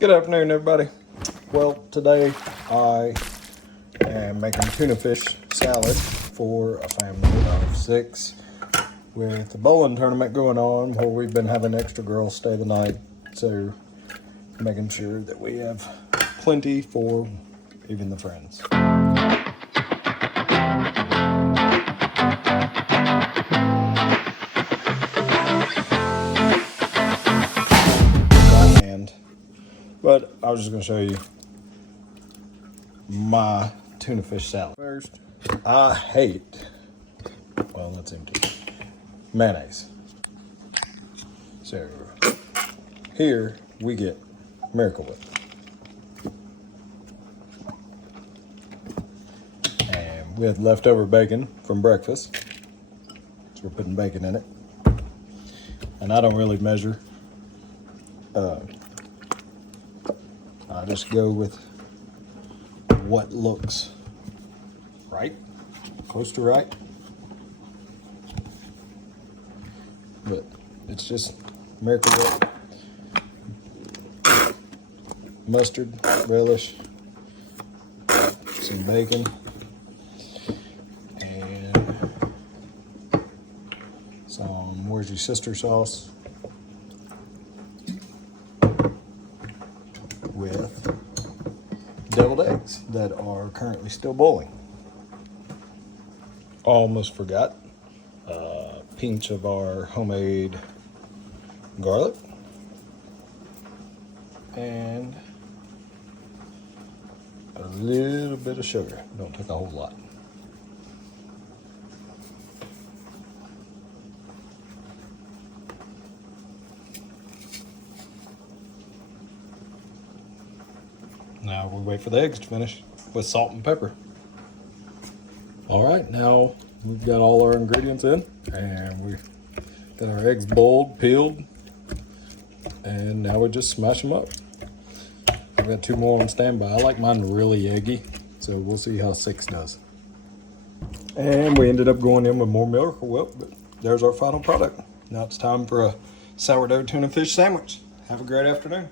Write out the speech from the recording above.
Good afternoon, everybody. Well, today I am making tuna fish salad for a family of 6 with a bowling tournament going on where we've been having extra girls stay the night. So making sure that we have plenty for even the friends. But I was just going to show you my tuna fish salad. First, I hate, well, that's empty, mayonnaise. So here we get Miracle Whip. And we had leftover bacon from breakfast. So we're putting bacon in it. And I don't really measure. I just go with what looks right, close to right. But it's just Miracle Whip, mustard, relish, some bacon, and some Where's Your Sister sauce with deviled eggs that are currently still boiling. Almost forgot a pinch of our homemade garlic and a little bit of sugar. Don't take a whole lot. Now we wait for the eggs to finish with salt and pepper. All right, now we've got all our ingredients in and we've got our eggs boiled, peeled, and now we just smash them up. I've got 2 more on standby. I like mine really eggy, so we'll see how 6 does. And we ended up going in with more Miracle Whip, but there's our final product. Now it's time for a sourdough tuna fish sandwich. Have a great afternoon.